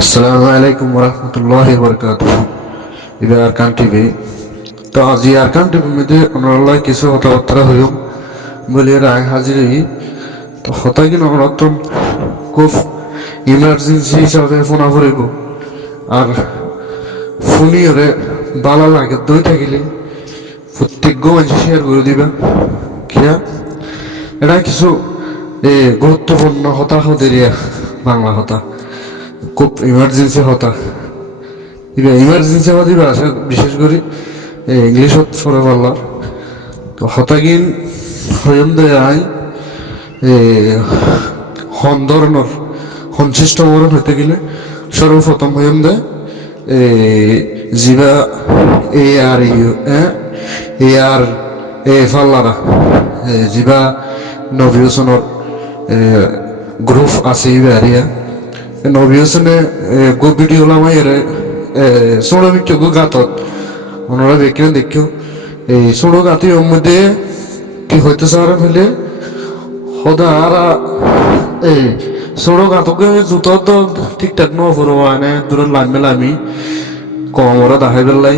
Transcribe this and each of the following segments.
আসসালামু আলাইকুম ওরহমতুল্লাহি ওয়াবারাকাতুহু। এটা আরকান টিভি। তো আজি আরকান টিভির মধ্যে আমরা কিছু কথাবার্তা হইম বলে রায় হাজির হই। তো হতাই কিনা অনর্তন খুব ইমার্জেন্সি হিসাবে ফোনা ফুরিব আর ফোনি ওরে বালা লাগে দই থাকিলে প্রত্যেক মানুষ শেয়ার করে দিবা কিয়া এটা কিছু গুরুত্বপূর্ণ হতা হদেরিয়া বাংলা হতা খুব ইমার্জেন্সি হতা দিবা ইমার্জেন্সি হওয়া দিবা বিশেষ করে ইংলিশত ফরে পারলা তো হতাগিন হয়ম দে আই হন ধরনের সংশ্লিষ্ট মরণ হইতে গেলে সর্বপ্রথম হয়ম দে জিবা আর ফাল্লারা জিবা নভিউসনের গ্রুপ আছে ইবারিয়া নভিউসনে গো ভিডিও লামাইরে সোড়ো মিক্য গো গাতত ওনারা দেখেন দেখিও এই সোড়ো গাতি ওর মধ্যে কি হইতে সারা হইলে সদা আরা এই সোড়ো গাতকে জুতো তো ঠিকঠাক ন ফুরো মানে দূরে লামে লামি কমরা দেখাই পেলাই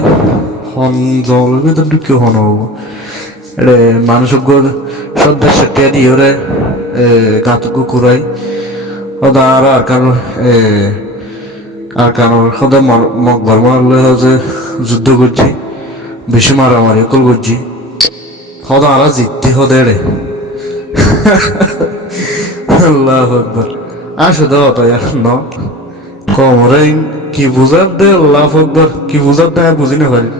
হন জল ভিতর ঢুকিও হন হবো এরে মানুষ শ্রদ্ধা সেটিয়া দিয়ে গাতকু কুড়াই সদা আর কারণ সদায় মকবর মারলে যে যুদ্ধ করছি বেশি মারামারি কল করছি সদা আর জিততে হদে রে আল্লাহ আকবার আসে দাও তাই ন কমরে কি বুঝার দে আল্লাহ আকবার কি বুঝার দে বুঝি না পারি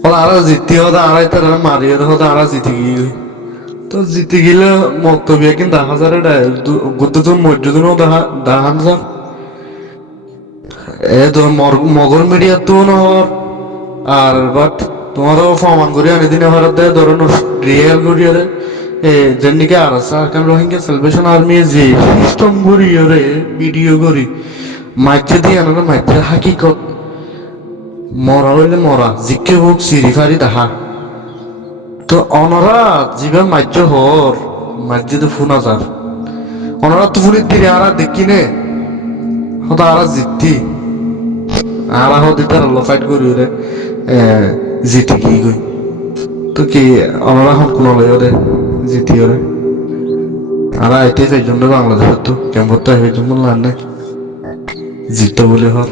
সদা আর জিততে হদা আড়াই তার মারিয়ে হদা আর জিতে গিয়ে তো জিতে গেলে মক্তব্য কিন্তু 10,000 গুদ্দুন মসজিদ দাহান যা তো মগর মিডিয়া তো নহর আর বাট তোমারও ফমান করি আনি দিনে ভারত দেয় ধরুন রিয়েল করিয়ারে যেনিকে আর সারকান রোহিঙ্গা সেলিব্রেশন আর্মি যে সিস্টেম করিয়ারে ভিডিও করি মাঝে দিয়ে আনা মাঝে হাকিকত মরা হইলে মরা জিকে হোক সিরিফারি তাহা তো অনরা জীবে মাঝে হর মাঝে তো ফোনা যার অনরা তো ফুরির দিলে আর দেখি নে হতা আর জিততি আর দিতে ফাইট করি রে জিতি কি গই তো কি আমরা এখন কোন রে জিতি রে আর আইতে সেই জন্য বাংলাদেশের তো কেমন তো সেই জন্য লানে জিত বলে হর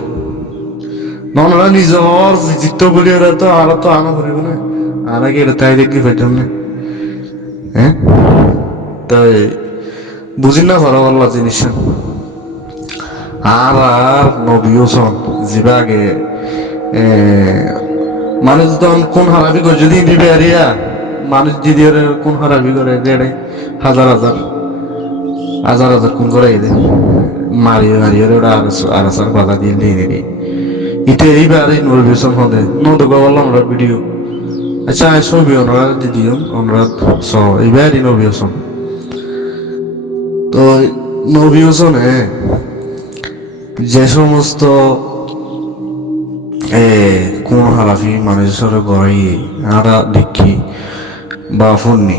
নরা নিজ হর জিত বলে রে তো আর তো আনা করিব না আর আগে তাই দেখি পাইতাম না হ্যাঁ তাই বুঝি না ভালো ভালো জিনিস আর নবীন যিবা আগে মানুষ তখন কোন হারাবি করে যদি দিবে আরিয়া মানুষ দিদি কোন হারাবি করে দেড়ে হাজার হাজার হাজার হাজার কোন করে দে মারিয়ে মারিয়ে ওটা আর আসার বাধা দিয়ে দিয়ে দিবি ইতে এইবার নবীন হদে নদবা বললাম আমরা ভিডিও আচ্ছা ছবি ওনারা দিদিও ওনারা স এইবার নবীন তো নবীন যে সমস্ত কোন হারাফি মানুষের গড়াই আরা দেখি বা ফোননি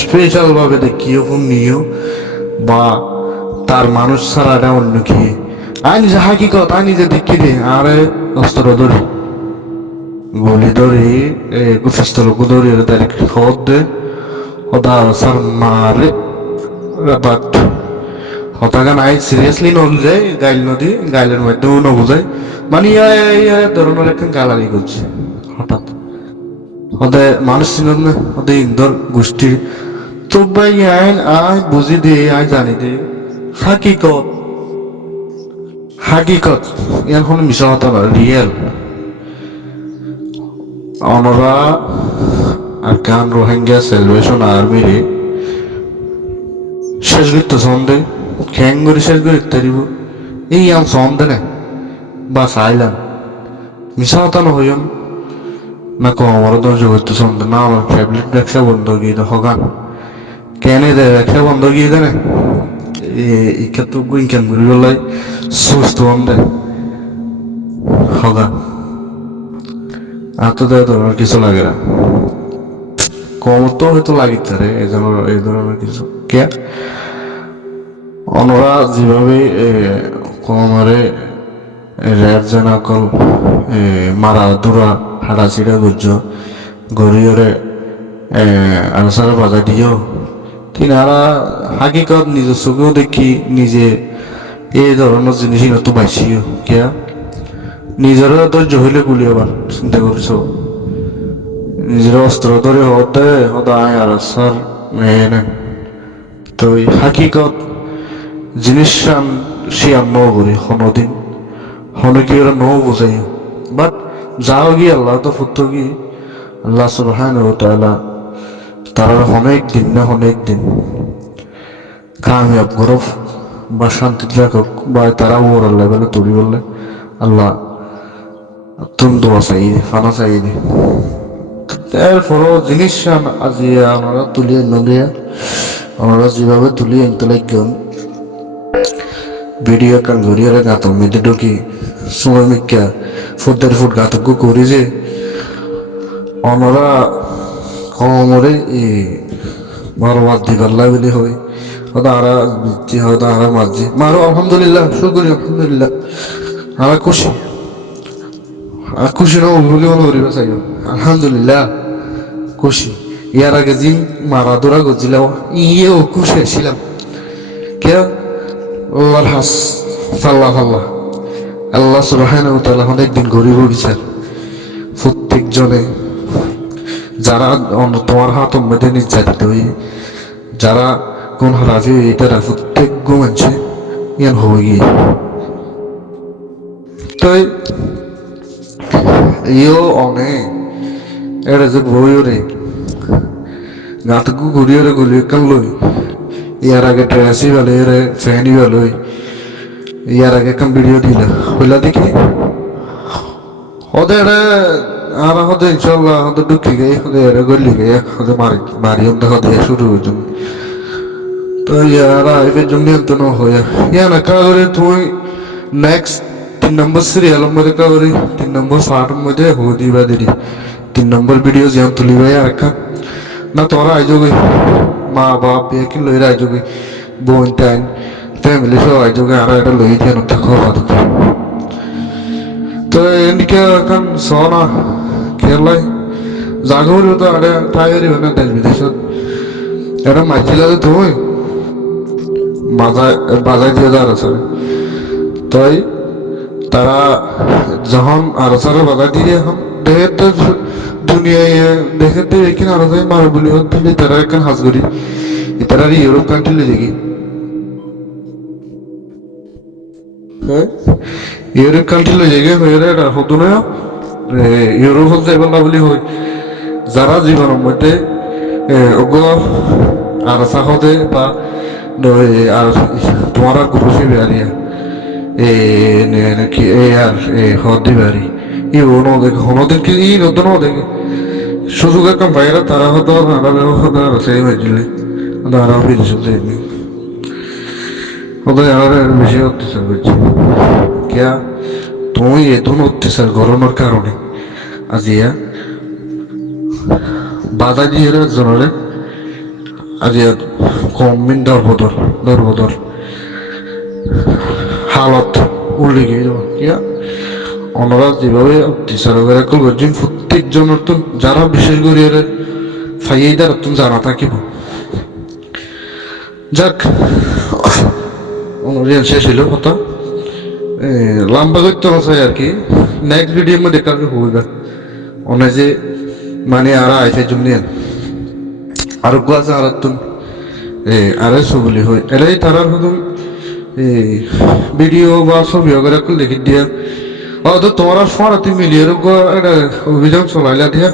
স্পেশাল ভাবে দেখিও ফোন নিও বা তার মানুষ ছাড়া এটা অন্য কি আই নিজে হাকিকত আই নিজে দেখি রে আরে অস্ত্র ধরি গুলি ধরি পিস্তল ধরি তার খদ দে সদা সার মারে বাট হতাকা নাই সিরিয়াসলি নললে গাইল নদী গাইলের মধ্যেও নবুঝায় মানে ধরনের একখান গালালি করছে হঠাৎ হদে মানুষ চিনত না হদে ইন্দর গোষ্ঠীর তো ভাই আইন আয় বুঝি দে আয় জানি দে হাকিকত হাকিকত ইয়ার কোনো মিশা হতো না রিয়েল আমরা আরকান রোহিঙ্গা সেলিব্রেশন আর্মিরে শেষ করতে সন্দেহ খ্যাং করে শেষ করে ইত্যাদিব এই আম সন্দেহ না বা চাইলাম মিশা হতানো হইম না কম আমারও দর্জ করতে সন্দেহ না আমার ফ্যামিলির ব্যবসা বন্ধ গিয়ে দে হগান কেনে দে ব্যবসা বন্ধ গিয়ে দে না এই ক্ষেত্রে ইনকাম করি বলাই সুস্থ দে হগান আর তো দেয় ধরনের কিছু লাগে না কম তো হয়তো লাগিতে রে এই ধরনের কিছু কে অনরা যেভাবে কমরে রেড জানাকল মারা দূরা হাড়া চিড়া গুজ্জ গরিয়রে আনসার বাজা দিও তিনারা হাকিকত নিজের চোখেও দেখি নিজে এই ধরনের জিনিস তো পাইছিও কিয়া নিজের ধৈর্য হইলে গুলি আবার চিন্তা করছ নিজের অস্ত্র ধরে হতে সদায় আর স্যার মেনে তো হাকিকত জিনিস শিয়ার ন করি কোনোদিন হনে কি ওরা ন বোঝাই বাট যাও গিয়ে আল্লাহ তো ফুট কি আল্লাহ সুবহানাহু ওয়া তাআলা তারা অনেক দিন না অনেক দিন কামিয়াব গরফ বা শান্তি রাখক বা তারা ওর লেভেলে তৈরি বললে আল্লাহ তুমি দোয়া চাই ফানা চাই এরপরও জিনিস আজি ওনারা তুলিয়ে নলিয়া ওনারা যেভাবে তুলিয়ে আনতে লাগবেন ভিডিও কান ঘুরিয়ে গাতক মেয়েদের ঢুকি সময় মিক্কা ফুটের ফুট গাতক করি যে ওনারা কমরে মারোয়ার দিবার লাগলে হয় হয়তো আরা বৃত্তি হয়তো আরা মারছি মারো আলহামদুলিল্লাহ শুকরি আলহামদুলিল্লাহ আরা খুশি আর খুশি না বলে মনে করিবা চাই আলহামদুলিল্লাহ খুশি ইয়ার আগে জিন মারা দৌড়া করছিলাম ইয়েও খুশি ছিলাম কে আল্লাহর হাস ফাল্লাহ ফাল্লাহ আল্লাহ সুবহানাহু ওয়া তাআলা অনেক দিন গরিব বিচার প্রত্যেক জনে যারা তোমার হাত মধ্যে নির্যাতিত হই যারা কোন হারাফি তারা প্রত্যেক মানুষে ইয়ান হয়ে গিয়ে তো ইও অনেক এটা যে বইও রে গাতকু ঘুরিয়ে রে গুলি কাল লই ইয়ার আগে ট্রেসি ভালো রে ফ্যানি ভালো ইয়ার আগে কাম ভিডিও দিলা হইলা দেখি ওদের আর হতে ইনশাল্লাহ হতে ঢুকি গিয়ে হতে গলি গিয়ে হতে মারি হতে হতে শুরু হয়েছে তো ইয়ারা এবার জন্য তো না হয়ে ইয়া না কাগরে তুই নেক্সট 3 নম্বর সিরিয়ালের মধ্যে কাগরে 3 নম্বর পার্টের মধ্যে হয়ে দিবা দেরি 3 নম্বর ভিডিও যেন তুলি ভাই আর একটা না তোরা আইজোগে মা বাপ বিয়ে কি লইরা আইজোগে বোন টাইন ফ্যামিলি সব আইজোগে আর এটা লই দিয়ে নতে খাওয়া তো এদিকে এখন সোনা কেরলাই জাগর তো আরে টাইরি বানা দেশ বিদেশত এটা মাইছিলা যে তুই বাজায় দিয়ে যার আছে তাই তারা যখন আরসারে বাজায় দিয়ে এখন দেখে তো দুনিয়ায় দেখে তো এখানে আরসায় মারা বলি হলে তারা এখন হাজ করি তারা ইউরোপ কান্ট্রি দেখি ইউরোপ কান্ট্রি জায়গায় হয়ে এটা হতো না ইউরোপ যাইবার না বলি হয় যারা জীবনের মধ্যে আরসা হতে বা আর তোমার আর গুরুসি বেরিয়া কি আর হদি বাড়ি ই ono দেখে হনদের কি ই নতুন দেখে সুযোগ একটা বাইরে তারা হতো আরা ব্যবহার সেই হয়েছিল আরা বিদেশ যায়নি ওদের আরা বেশি অত্যাচার করছে কিয়া তুমি এতন অত্যাচার গরমের কারণে আজিয়া বাধা দিয়ে জনরে আজিয়া কমিন দরবদর হালত উল্লে গিয়ে যাবো কিয়া ওনারা যেভাবে অত্যাচার করে করছেন প্রত্যেক জনের তো যারা বিশেষ করে ফাইয়াই দ্বারা তুমি জানা থাকিব যাক অনুযায়ী শেষ হইল কথা লম্বা করতে চাই আর কি নেক্সট ভিডিওর মধ্যে কালকে হইবা অনেক যে মানে আর আইসে জন্য আর আছে আর তুমি আরে সবলি হয় এরাই তারার হতুন ভিডিও বা ছবি ওগুলো দেখি দিয়া তো তোমার ফরাতে মিলিয়ে একটা অভিযান চলাইলা দিয়া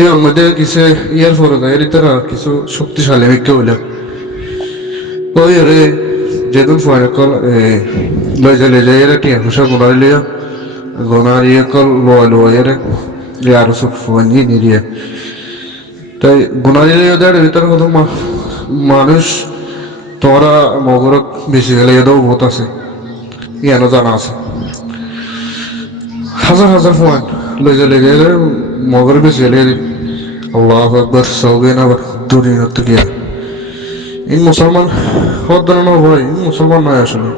এর মধ্যে কিছু ইয়ার ফরে যায় এর তারা কিছু শক্তিশালী মিক্কে হইলাম ওই রে যেদিন ফোন কল লয়ে যায় এর টিয়া খুশা গোনারিয়া কল লয় রে আর সব ফোন নিয়ে তাই গুণারিয়া দেয় ভিতরে কত মানুষ তোমরা মগরক বেশি গেলে এটাও বহুত আছে ইয়ানো জানা আছে হাজার হাজার ফোন লয়ে গেলে মগর বেশি গেলে আল্লাহু আকবার সৌগে না দুনিয়া তো গিয়া ইন মুসলমান হদ্র ভাই মুসলমান নয় আসলে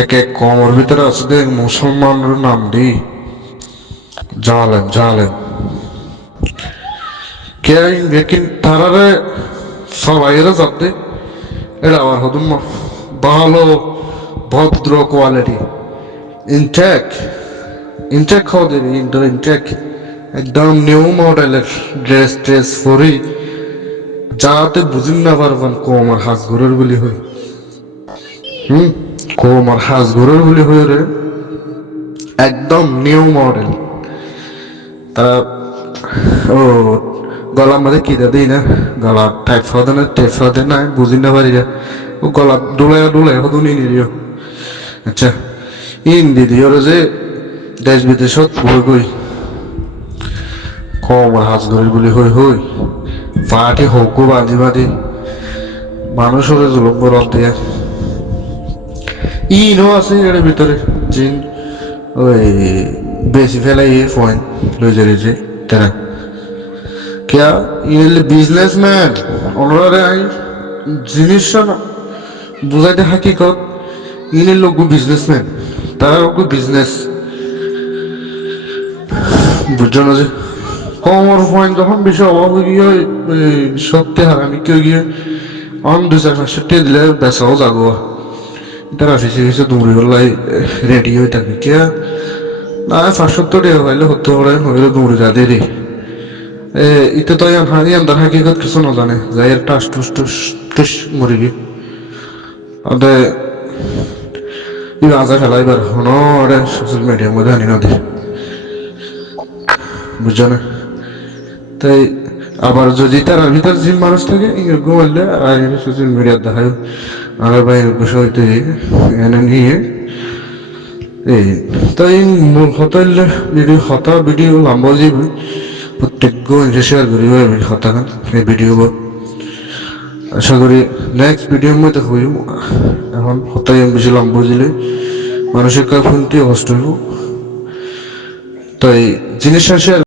এক এক কমর ভিতরে আছে দেখ মুসলমানের নাম দি জালেম জালেম কে লেকিন তারারে সবাইরে জাত দে এটা আবার হদুন ভালো ভদ্র কোয়ালিটি ইনটেক ইনটেক খাওয়া দেবে ইনটেক একদম নিউ মডেলের ড্রেস ট্রেস পরি যাতে বুঝিন না পারবেন কোমার হাঁস ঘরের বলি হই কোমার হাঁস ঘরের বলি হই রে একদম নিউ মডেল তারা ও গলার মধ্যে কিনে দিই না গলা টাইপ হতে না টেপ হতে না বুঝিন না পারি ও গলা ডুলে ডুলে হতো নি নিও আচ্ছা ইন দিদি ওরা যে দেশ বিদেশত হই গই কোমার হাঁস ঘরের বলি হই হই পাটি হোক বাঁধি বাঁধি মানুষের জুলুম গরল দিয়ে ইনও আছে এর ভিতরে জিন ওই বেশি ফেলাই পয়েন্ট লই যে তারা क्या ইনলে বিজনেসম্যান ওনারা জিনিসটা বুঝাইতে হাকিকত ইনের লোক বিজনেসম্যান তারা লোক বিজনেস বুঝছো না যে কমর পয়েন্ট যখন বেশি অভাব গিয়ে সত্যি হারামি কেউ গিয়ে অন 2-4 দিলে বেচাও যাগো তারা ফেসে ফেসে দৌড়ি গলাই রেডি হয়ে থাকে কে না 570 টাকা পাইলে হতে পারে হইলে দৌড়ি যা দে রে ইতে তো ইয়ান্দার হাকিকত কিছু না জানে যাই টাস টুস টুস টুস মরি গিয়ে ওদের আজা ফেলাইবার হনো ওরে সোশ্যাল মিডিয়ার মধ্যে আনি না দে বুঝছো না তাই আবার যদি তার ভিতর যে মানুষ থাকে এরকম বললে আর সোশ্যাল মিডিয়ার দেখায় আর ভাই বিষয় হইতে এনে নিয়ে এই তাই মূল হতা ভিডিও হতা ভিডিও লম্বা যাবে প্রত্যেক শেয়ার করি হতা এই ভিডিও আশা করি নেক্সট ভিডিওর মধ্যে হইব এখন হতাই বেশি লম্বা দিলে মানুষের কাছে শুনতে কষ্ট হইব তাই জিনিসটা শেয়ার